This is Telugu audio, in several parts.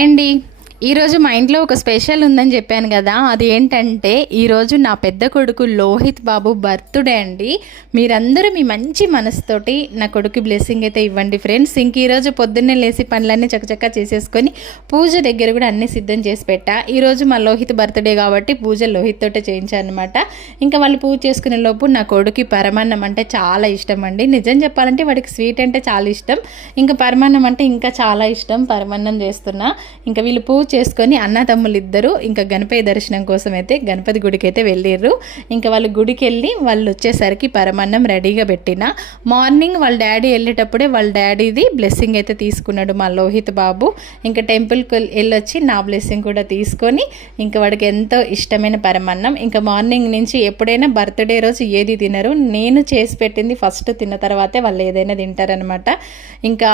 హాయ్ అండి. ఈరోజు మా ఇంట్లో ఒక స్పెషల్ ఉందని చెప్పాను కదా, అది ఏంటంటే ఈరోజు నా పెద్ద కొడుకు లోహిత్ బాబు బర్త్డే అండి. మీరందరూ మీ మంచి మనసుతోటి నా కొడుకు బ్లెస్సింగ్ అయితే ఇవ్వండి ఫ్రెండ్స్. ఇంక ఈరోజు పొద్దున్నే లేసి పనులన్నీ చకచకా చేసేసుకొని పూజ దగ్గర కూడా అన్నీ సిద్ధం చేసి పెట్టా. ఈరోజు మా లోహిత్ బర్త్డే కాబట్టి పూజ లోహిత్ తోటే చేయించాను అనమాట. ఇంకా వాళ్ళు పూజ చేసుకునే లోపు నా కొడుకు పరమాన్నం అంటే చాలా ఇష్టం అండి. నిజం చెప్పాలంటే వాడికి స్వీట్ అంటే చాలా ఇష్టం, ఇంకా పరమాన్నం అంటే ఇంకా చాలా ఇష్టం. పరమాన్నం చేస్తున్నా. ఇంకా వీళ్ళు పూజ చేసుకొని అన్నదమ్ములు ఇద్దరు ఇంకా గణపతి దర్శనం కోసం అయితే గణపతి గుడికి అయితే వెళ్ళిర్రు. ఇంకా వాళ్ళు గుడికి వెళ్ళి వాళ్ళు వచ్చేసరికి పరమాన్నం రెడీగా పెట్టిన. మార్నింగ్ వాళ్ళ డాడీ వెళ్ళేటప్పుడే వాళ్ళ డాడీది బ్లెస్సింగ్ అయితే తీసుకున్నాడు మా లోహిత్ బాబు. ఇంకా టెంపుల్కి వెళ్ళొచ్చి నా బ్లెస్సింగ్ కూడా తీసుకొని ఇంకా వాడికి ఎంతో ఇష్టమైన పరమాన్నం. ఇంకా మార్నింగ్ నుంచి ఎప్పుడైనా బర్త్డే రోజు ఏది తినరు, నేను చేసి పెట్టింది ఫస్ట్ తిన్న తర్వాతే వాళ్ళు ఏదైనా తింటారనమాట. ఇంకా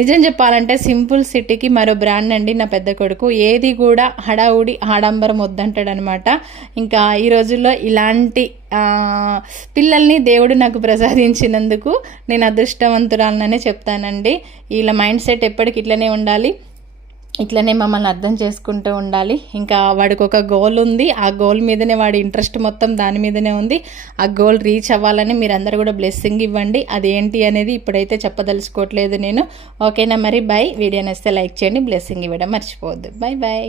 నిజం చెప్పాలంటే సింపుల్ సిటీకి మరో బ్రాండ్ అండి నా పెద్ద కొడుకు. ఏది కూడా హడావుడి ఆడంబరం వద్దంటాడనమాట. ఇంకా ఈ రోజుల్లో ఇలాంటి పిల్లల్ని దేవుడు నాకు ప్రసాదించినందుకు నేను అదృష్టవంతురాలననే చెప్తానండి. వీళ్ళ మైండ్ సెట్ ఎప్పటికి ఇట్లనే ఉండాలి, ఇట్లనే మమ్మల్ని అర్థం చేసుకుంటూ ఉండాలి. ఇంకా వాడికి ఒక గోల్ ఉంది, ఆ గోల్ మీదనే వాడి ఇంట్రెస్ట్ మొత్తం దాని మీదనే ఉంది. ఆ గోల్ రీచ్ అవ్వాలని మీరందరూ కూడా బ్లెస్సింగ్ ఇవ్వండి. అదేంటి అనేది ఇప్పుడైతే చెప్పదలుచుకోవట్లేదు నేను. ఓకేనా మరి, బై. వీడియో నచ్చితే లైక్ చేయండి, బ్లెస్సింగ్ ఇవ్వడం మర్చిపోవద్దు. బై.